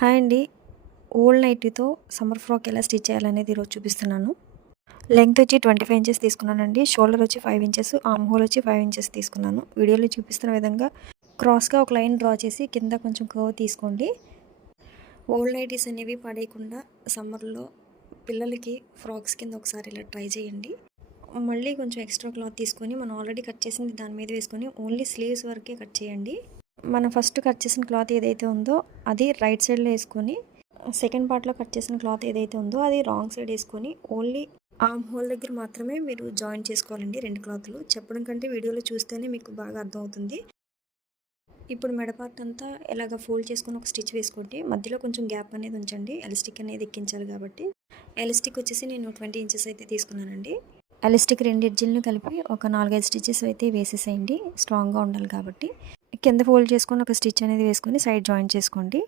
Hi అండి. Old నైటీతో summer frock ఎలా stitch చేయాలనేది ఈరోజు చూపిస్తున్నాను. లెంగ్త్ వచ్చి 25 ఇంచెస్ తీసుకున్నానండి. షోల్డర్ వచ్చి 5 ఇంచెస్, ఆర్మ్ హోల్ వచ్చి 5 ఇంచెస్ తీసుకున్నాను. వీడియోలో చూపిస్తున్న విధంగా క్రాస్‌గా ఒక లైన్ డ్రా చేసి కింద కొంచెం కర్వ్ తీసుకోండి. ఓల్డ్ నైటీస్ అనేవి పడేయకుండా సమ్మర్‌లో పిల్లలకి ఫ్రాక్స్ కింద ఒకసారి ఇలా ట్రై చేయండి. మళ్ళీ కొంచెం ఎక్స్ట్రా క్లాత్ తీసుకొని మనం ఆల్రెడీ కట్ చేసింది దాని మీద వేసుకొని ఓన్లీ స్లీవ్స్ వరకే కట్ చేయండి. మనం ఫస్ట్ కట్ చేసిన క్లాత్ ఏదైతే ఉందో అది రైట్ సైడ్లో వేసుకొని, సెకండ్ పార్ట్లో కట్ చేసిన క్లాత్ ఏదైతే ఉందో అది రాంగ్ సైడ్ వేసుకొని ఓన్లీ ఆర్మ్ హోల్ దగ్గర మాత్రమే మీరు జాయిన్ చేసుకోవాలండి. రెండు క్లాత్లు చెప్పడం కంటే వీడియోలో చూస్తేనే మీకు బాగా అర్థమవుతుంది. ఇప్పుడు మెడ పార్ట్ అంతా ఇలాగ ఫోల్డ్ చేసుకొని ఒక స్టిచ్ వేసుకోండి. మధ్యలో కొంచెం గ్యాప్ అనేది ఉంచండి, ఎలాస్టిక్ అనేది ఎక్కించాలి కాబట్టి. ఎలాస్టిక్ వచ్చేసి నేను 20 ఇంచెస్ అయితే తీసుకున్నానండి. ఎలాస్టిక్ రెండు ఎడ్జిలను కలిపి ఒక 4-5 స్టిచెస్ అయితే వేసేసేయండి, స్ట్రాంగ్గా ఉండాలి కాబట్టి. కింద ఫోల్డ్ చేసుకొని ఒక స్టిచ్ అనేది వేసుకొని సైడ్ జాయిన్ చేసుకోండి.